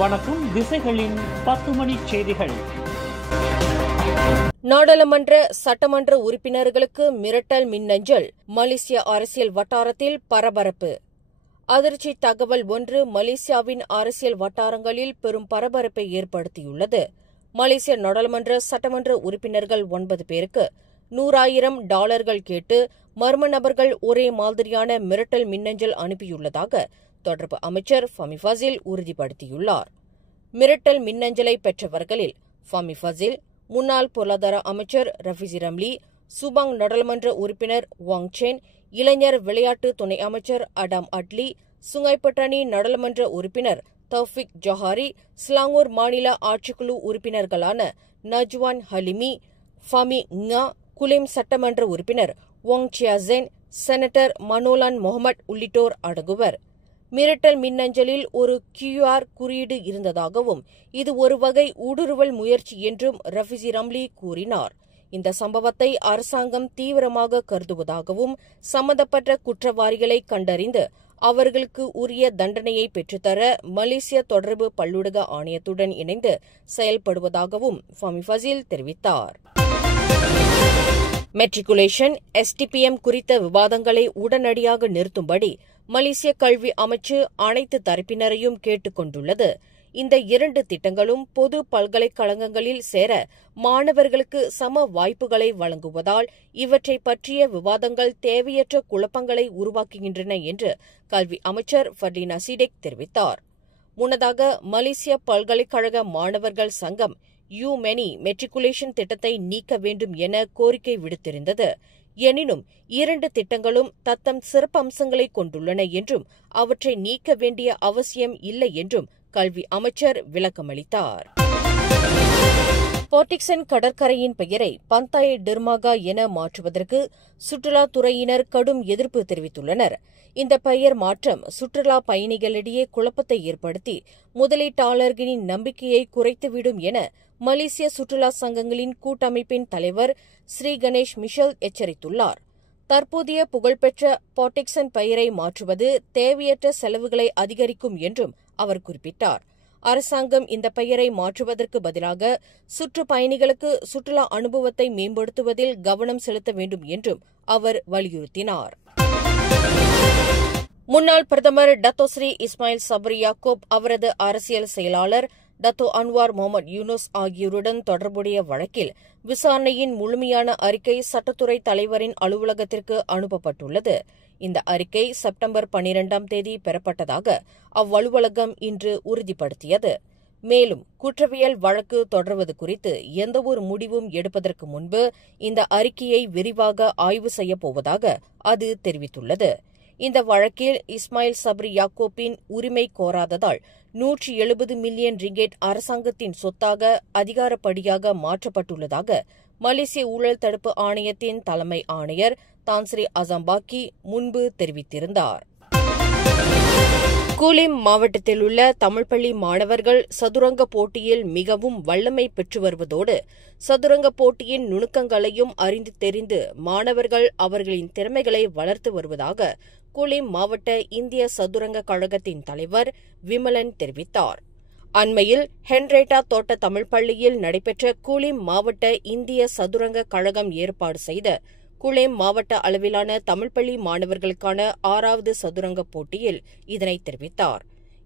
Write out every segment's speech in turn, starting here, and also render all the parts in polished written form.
வணக்கம். திசைகளின் 10 மணி செய்திகள். நாடாளுமன்ற சட்டமன்ற உறுப்பினர்களுக்கு மிரட்டல் மின்னஞ்சல். மலேசிய அரசியல் வட்டாரத்தில் பரபரப்பு. அதிர்ச்சி தகவல் ஒன்று மலேசியாவின் அரசியல் வட்டாரங்களில் பெரும் பரபரப்பை ஏற்படுத்தியுள்ளது. மலேசிய நாடாளுமன்ற சட்டமன்ற உறுப்பினர்கள் 9 பேருக்கு $100,000 கேட்டு மர்ம நபர்கள் ஒரே மாதிரியான மிரட்டல் மின்னஞ்சல் அனுப்பியுள்ளதாக தொடர்பு அமைச்சர் ஃபமி ஃபசில் உறுதிப்படுத்தியுள்ளார். மிரட்டல் மின்னஞ்சலை பெற்றவர்களில் ஃபமி ஃபசில், முன்னாள் பொருளாதார அமைச்சர் ரஃபிசி ரம்லி, சுபாங் நாடாளுமன்ற உறுப்பினர் வாங் சென், இளைஞர் விளையாட்டு துணை அமைச்சர் அடாம் அட்லி, சுங்கைப்பட்டாணி நாடாளுமன்ற உறுப்பினர் தௌஃபிக் ஜொஹாரி, ஸ்லாங்கூர் மாநில ஆட்சிக்குழு உறுப்பினர்களான நஜ்வான் ஹலிமி, ஃபமி ங்கா, குலிம் சட்டமன்ற உறுப்பினர் வாங் சியாசென், செனட்டர் மனோலான் முகமட் உள்ளிட்டோர் அடங்குவர். மிரட்டல் மின்னஞ்சலில் ஒரு QR குறியீடு இருந்ததாகவும் இது ஒரு வகை ஊடுருவல் முயற்சி என்றும் ரஃபிசி ரம்லி கூறினார். இந்த சம்பவத்தை அரசாங்கம் தீவிரமாக கருதுவதாகவும் சம்பந்தப்பட்ட குற்றவாளிகளை கண்டறிந்து அவர்களுக்கு உரிய தண்டனையை பெற்றுத்தர மலேசிய தொடர்பு பல்லூடக ஆணையத்துடன் இணைந்து செயல்படுவதாகவும் ஃபமி ஃபசில் தெரிவித்தார். மெட்ரிகுலேஷன், STPM குறித்த விவாதங்களை உடனடியாக நிறுத்தும்படி மலேசிய கல்வி அமைச்சு அனைத்து தரப்பினரையும் கேட்டுக் கொண்டுள்ளது. இந்த 2 திட்டங்களும் பொது பல்கலைக்கழகங்களில் சேர மாணவர்களுக்கு சம வாய்ப்புகளை வழங்குவதால் இவற்றை பற்றிய விவாதங்கள் தேவையற்ற குழப்பங்களை உருவாக்குகின்றன என்று கல்வி அமைச்சர் ஃபர்டினா சிடெக் தெரிவித்தார். முன்னதாக மலேசிய பல்கலைக்கழக மாணவர்கள் சங்கம் மெனி மெட்ரிகுலேஷன் திட்டத்தை நீக்க வேண்டும் என கோரிக்கை விடுத்திருந்தது. எனினும் 2 திட்டங்களும் தத்தம் சிறப்பம்சங்களை கொண்டுள்ளன என்றும் அவற்றை நீக்க வேண்டிய அவசியம் இல்லை என்றும் கல்வி அமைச்சர் விளக்கமளித்தார். போர்டிக்சன் கடற்கரையின் பெயரை பந்தாய் டெர்மாகா என மாற்றுவதற்கு சுற்றுலாத்துறையினர் கடும் எதிர்ப்பு தெரிவித்துள்ளனர். இந்த பெயர் மாற்றம் சுற்றுலா பயணிகளிடையே குழப்பத்தை ஏற்படுத்தி முதலீட்டாளர்களின் நம்பிக்கையை குறைத்துவிடும் என மலேசிய சுற்றுலா சங்கங்களின் கூட்டமைப்பின் தலைவர் ஸ்ரீ கணேஷ் மிஷல் எச்சரித்துள்ளார். தற்போதைய புகழ்பெற்ற போர்டிக்சன் பெயரை மாற்றுவது தேவையற்ற செலவுகளை அதிகரிக்கும் என்றும் அவர் குறிப்பிட்டார். அரசாங்கம் இந்த பெயரை மாற்றுவதற்கு பதிலாக சுற்றுப்பயணிகளுக்கு சுற்றுலா அனுபவத்தை மேம்படுத்துவதில் கவனம் செலுத்த வேண்டும் என்றும் அவர் வலியுறுத்தினார். முன்னாள் பிரதமர் டத்தோ ஸ்ரீ இஸ்மாயில் சப்ரி யாக்கூப், அவரது அரசியல் செயலாளர் டத்தோ அன்வார் முகமது யூனுஸ் ஆகியோருடன் தொடர்புடைய வழக்கில் விசாரணையின் முழுமையான அறிக்கை சட்டத்துறை தலைவரின் அலுவலகத்திற்கு அனுப்பப்பட்டுள்ளது. இந்த அறிக்கை செப்டம்பர் 12ஆம் தேதி பெறப்பட்டதாக அவ்வலுவலகம் இன்று உறுதிப்படுத்தியது. மேலும் குற்றவியல் வழக்கு தொடர்வது குறித்து எந்தவொரு முடிவும் எடுப்பதற்கு முன்பு இந்த அறிக்கையை விரிவாக ஆய்வு செய்யப்போவதாக அது தெரிவித்துள்ளது. இந்த வழக்கில் இஸ்மாயில் சப்ரி யாக்கூப்பின் உரிமை கோராததால் 170 மில்லியன் ரிங்கெட் அரசாங்கத்தின் சொத்தாக அதிகாரப்படியாக மாற்றப்பட்டுள்ளதாக மலேசிய ஊழல் தடுப்பு ஆணையத்தின் தலைமை ஆணையர் தான்ஸ்ரீ அசாம்பாக்கி முன்பு தெரிவித்திருந்தார். குலிம் மாவட்டத்தில் உள்ள தமிழ்ப்பள்ளி மாணவர்கள் சதுரங்க போட்டியில் மிகவும் வல்லமை பெற்று வருவதோடு சதுரங்க போட்டியின் நுணுக்கங்களையும் அறிந்து தெரிந்து மாணவர்கள் அவர்களின் திறமைகளை வளர்த்து வருவதாக குலிம் மாவட்ட இந்திய சதுரங்க கழகத்தின் தலைவர் விமலன் தெரிவித்தார். அண்மையில் ஹென்ரேட்டா தோட்ட தமிழ்ப்பள்ளியில் நடைபெற்ற குலிம் மாவட்ட இந்திய சதுரங்க கழகம் ஏற்பாடு செய்த குலிம் மாவட்ட அளவிலான தமிழ்ப்பள்ளி மாணவர்களுக்கான 6வது சதுரங்க போட்டியில் இதனை தெரிவித்தார்.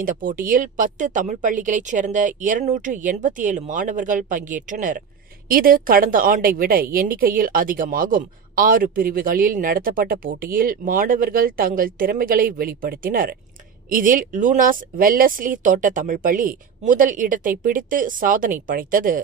இந்த போட்டியில் 10 தமிழ்ப்பள்ளிகளைச் சேர்ந்த 287 மாணவர்கள் பங்கேற்றனர். இது கடந்த ஆண்டை விட எண்ணிக்கையில் அதிகமாகும். 6 பிரிவுகளில் நடத்தப்பட்ட போட்டியில் மாணவர்கள் தங்கள் திறமைகளை வெளிப்படுத்தினர். இதில் லூனாஸ் வெல்லஸ்லி தோட்ட தமிழ்ப்பள்ளி முதல் இடத்தை பிடித்து சாதனை படைத்தது.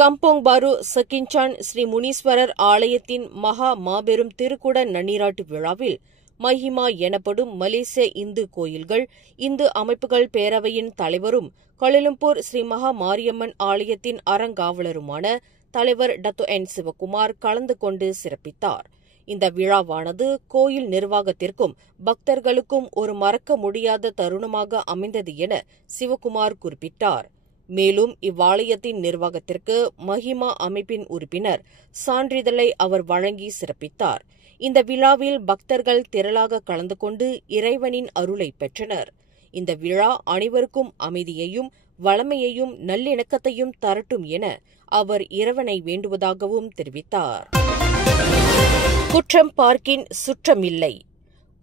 கம்போங் பாரு சக்கின்சான் ஸ்ரீ முனீஸ்வரர் ஆலயத்தின் மகா மாபெரும் திருக்குட நன்னீராட்டு விழாவில் மஹிமா எனப்படும் மலேசிய இந்து கோயில்கள் இந்து அமைப்புகள் பேரவையின் தலைவரும் கோலாலம்பூர் ஸ்ரீ மகா மாரியம்மன் ஆலயத்தின் அறங்காவலருமான தலைவர் டத்தோ என் சிவகுமார் கலந்து கொண்டு சிறப்பித்தார். இந்த விழாவானது கோயில் நிர்வாகத்திற்கும் பக்தர்களுக்கும் ஒரு மறக்க முடியாத தருணமாக அமைந்தது என சிவகுமார் குறிப்பிட்டார். மேலும் இவ்வாலயத்தின் நிர்வாகத்திற்கு மஹிமா அமைப்பின் உறுப்பினர் சான்றிதழை அவர் வழங்கி சிறப்பித்தார். இந்த விழாவில் பக்தர்கள் திரளாக கலந்து கொண்டு இறைவனின் அருளை பெற்றனர். இந்த விழா அனைவருக்கும் அமைதியையும் வளமையையும் நல்லிணக்கத்தையும் தரட்டும் என அவர் இறைவனை வேண்டுவதாகவும் தெரிவித்தார். குற்றம் பார்க்கின் சுற்றமில்லை.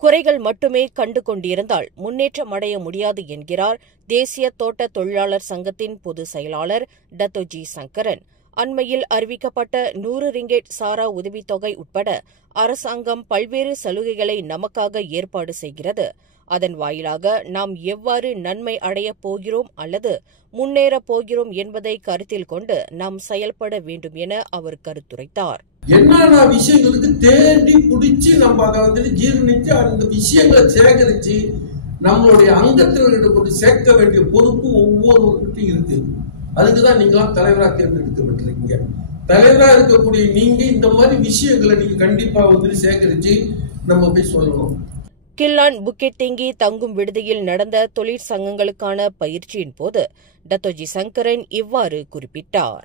குறைகள் மட்டுமே கண்டு கொண்டிருந்தால் முன்னேற்றம் அடைய முடியாது என்கிறார் தேசிய தோட்ட தொழிலாளர் சங்கத்தின் பொதுச் செயலாளர் டத்தோஜி சங்கரன். அண்மையில் அறிவிக்கப்பட்ட 100 ரிங்கெட் சாரா உதவித்தொகை உட்பட அரசாங்கம் பல்வேறு சலுகைகளை நமக்காக ஏற்பாடு செய்கிறது. அதன் வாயிலாக நாம் எவ்வாறு நன்மை அடையப் போகிறோம் அல்லது முன்னேறப் போகிறோம் என்பதை கருத்தில் கொண்டு நாம் செயல்பட வேண்டும் என அவர் கருத்துரைத்தார். என்னென்ன விஷயங்களுக்கு தேடி பிடிச்சி நம்ம அதை ஜீர்ணிச்சு அந்த விஷயங்களை சேகரிச்சு நம்மளுடைய அங்கத்தினர்கிட்ட கொண்டு சேர்க்க வேண்டிய பொறுப்பு ஒவ்வொருவர்கிட்டையும் இருக்கு. அதுக்குதான் நீங்களாம் தலைவராக தேர்ந்தெடுக்கப்பட்டிருக்கீங்க. தலைவராக இருக்கக்கூடிய நீங்க இந்த மாதிரி விஷயங்களை நீங்க கண்டிப்பா சேகரிச்சு நம்ம போய் சொல்லணும். கில்லான் புக்கெட் தேங்கி தங்கும் விடுதியில் நடந்த தொழிற்சங்கங்களுக்கான பயிற்சியின் போது டத்தோஜி சங்கரன் இவ்வாறு குறிப்பிட்டார்.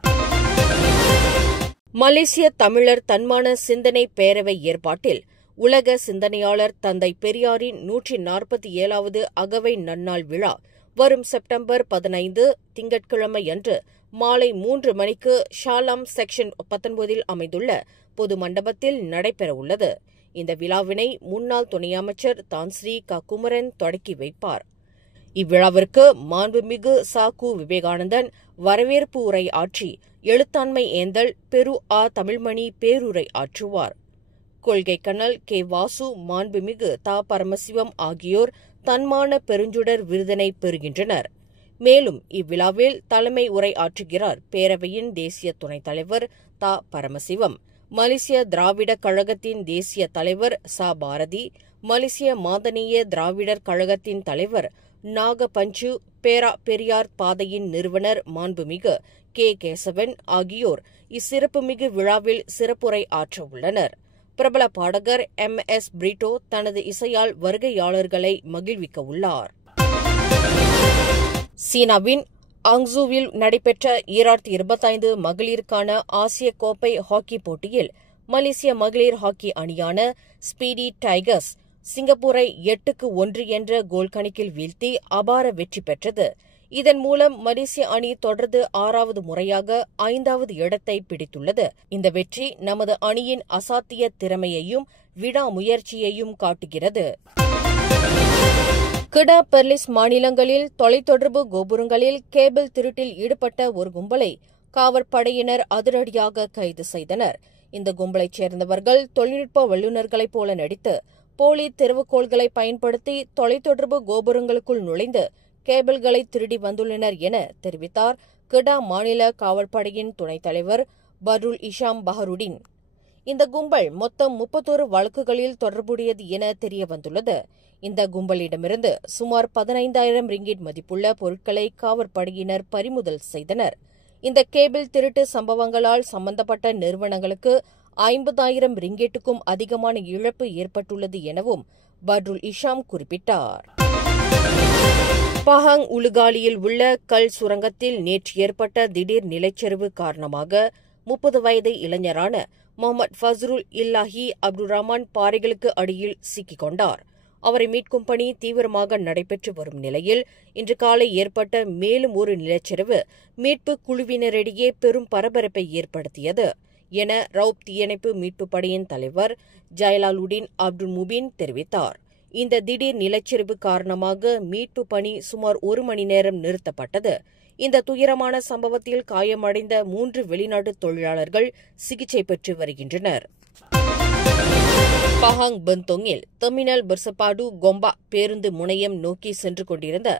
மலேசிய தமிழர் தன்மான சிந்தனை பேரவை ஏற்பாட்டில் உலக சிந்தனையாளர் தந்தை பெரியாரின் 147வது அகவை நன்னாள் விழா வரும் செப்டம்பர் 15 திங்கட்கிழமை அன்று மாலை 3 மணிக்கு ஷாலாம் செக்ஷன் 19 அமைந்துள்ள பொது மண்டபத்தில் நடைபெறவுள்ளது. இந்த விழாவினை முன்னாள் துணை அமைச்சர் தான்ஸ்ரீ க. குமரன் தொடக்கி வைப்பார். இவ்விழாவிற்கு மாண்புமிகு ச.கு. விவேகானந்தன் வரவேற்பு உரை ஆற்றி எழுத்தாண்மை ஏந்தல் பெரு ஆ. தமிழ்மணி பேருரை ஆற்றுவார். கொள்கை கண்ணல் கே. வாசு, மாண்புமிகு த. பரமசிவம் ஆகியோர் தன்மான பெருஞ்சுடர் விருதினை பெறுகின்றனர். மேலும் இவ்விழாவில் தலைமை உரை ஆற்றுகிறார் பேரவையின் தேசிய துணைத் தலைவர் த. பரமசிவம், மலேசிய திராவிட கழகத்தின் தேசிய தலைவர் ச. பாரதி, மலேசிய மாதனீய திராவிடர் கழகத்தின் தலைவர் நாக பஞ்சு, பேரா பெரியார் பாதையின் நிறுவனர் மாண்புமிகு கே. கேசவன் ஆகியோர் இச்சிறப்புமிகு விழாவில் சிறப்புரை ஆற்ற உள்ளனர். பிரபல பாடகர் MS பிரிட்டோ தனது இசையால் வருகையாளர்களை மகிழ்விக்க உள்ளார். சீனாவின் ஆங்ஸூவில் நடைபெற்ற 2025 மகளிருக்கான ஆசிய கோப்பை ஹாக்கி போட்டியில் மலேசிய மகளிர் ஹாக்கி அணியான ஸ்பீடி டைகர்ஸ் சிங்கப்பூரை 8-1 என்ற கோல் கணக்கில் வீழ்த்தி அபார வெற்றி பெற்றது. இதன் மூலம் மலேசிய அணி தொடர்ந்து 6வது முறையாக 5வது இடத்தை பிடித்துள்ளது. இந்த வெற்றி நமது அணியின் அசாத்திய திறமையையும் விடாமுயற்சியையும் காட்டுகிறது. கிடா பெர்லிஸ் மாநிலங்களில் தொலைத்தொடர்பு கோபுரங்களில் கேபிள் திருட்டில் ஈடுபட்ட ஒரு கும்பலை காவற்படையினர் அதிரடியாக கைது செய்தனர். இந்த கும்பலைச் சேர்ந்தவர்கள் தொழில்நுட்ப வல்லுநர்களைப் போல நடித்து போலி திறவுகோள்களை பயன்படுத்தி தொலைத்தொடர்பு கோபுரங்களுக்குள் நுழைந்து கேபிள்களை திருடி வந்துள்ளனர் என தெரிவித்தார் கிடா மாநில காவல்படையின் துணைத் தலைவர் பருல் இஷாம் பஹருடின். இந்த கும்பல் மொத்தம் 31 வழக்குகளில் தொடர்புடையது என தெரியவந்துள்ளது. இந்த கும்பலிடமிருந்து சுமார் 15,000 ரிங்கிட் மதிப்புள்ள பொருட்களை காவற்படையினர் பறிமுதல் செய்தனர். இந்த கேபிள் திருட்டு சம்பவங்களால் சம்பந்தப்பட்ட நிறுவனங்களுக்கு 50,000 ரிங்கெட்டுக்கும் அதிகமான இழப்பு ஏற்பட்டுள்ளது எனவும் பருல் இஷாம் குறிப்பிட்டார். பஹாங் உலுகாலியில் உள்ள கல் சுரங்கத்தில் நேற்று ஏற்பட்ட திடீர் நிலச்சரிவு காரணமாக 30 வயது இளைஞரான முகமது ஃபஸ்ருல் இல்லாஹி அப்துல் ரஹ்மான் பாறைகளுக்கு அடியில் சிக்கிக் கொண்டார். அவரை மீட்கும் பணி தீவிரமாக நடைபெற்று வரும் நிலையில் இன்று காலை ஏற்பட்ட மேலும் ஒரு நிலச்சரிவு மீட்பு குழுவினரிடையே பெரும் பரபரப்பை ஏற்படுத்தியது என ரவுப் தீயணைப்பு மீட்புப் படையின் தலைவர் ஜயலாலுடீன் அப்துல் முபீன் தெரிவித்தார். இந்த திடீர் நிலச்சரிவு காரணமாக மீட்பு பணி சுமார் 1 மணி நேரம் நிறுத்தப்பட்டது. இந்த துயரமான சம்பவத்தில் காயமடைந்த 3 வெளிநாட்டு தொழிலாளர்கள் சிகிச்சை பெற்று வருகின்றனர். பஹாங் பெந்தோங்கில் டெர்மினல் பெர்சபாடு கொம்பா பேருந்து முனையம் நோக்கி சென்று கொண்டிருந்த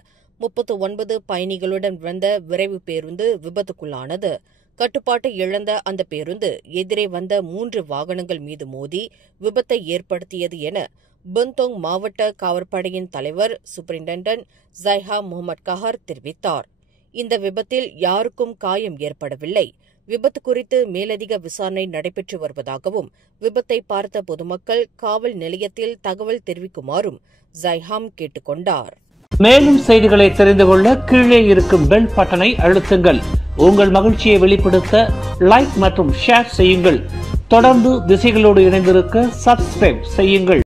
39 பயணிகளுடன் வந்த விரைவு பேருந்து விபத்துக்குள்ளானது. கட்டுப்பாட்டை இழந்த அந்த பேருந்து எதிரே வந்த 3 வாகனங்கள் மீது மோதி விபத்தை ஏற்படுத்தியது என பெந்தோங் மாவட்ட காவற்படையின் தலைவர் சூப்பரிண்டென்டன்ட் ஜைஹா முகமது கஹார் தெரிவித்தார். இந்த விபத்தில் யாருக்கும் காயம் ஏற்படவில்லை. விபத்து குறித்து மேலதிக விசாரணை நடைபெற்று வருவதாகவும் விபத்தை பார்த்த பொதுமக்கள் காவல் நிலையத்தில் தகவல் தெரிவிக்குமாறும் ஜைஹாம் கேட்டுக் கொண்டார். மேலும் செய்திகளை தெரிந்து கொள்ள கீழே இருக்கும் பெல் பட்டனை அழுத்துங்கள். உங்கள் மகிழ்ச்சியை வெளிப்படுத்த லைக் மற்றும் ஷேர் செய்யுங்கள். தொடர்ந்து திசைகளோடு இணைந்திருக்க சப்ஸ்கிரைப் செய்யுங்கள்.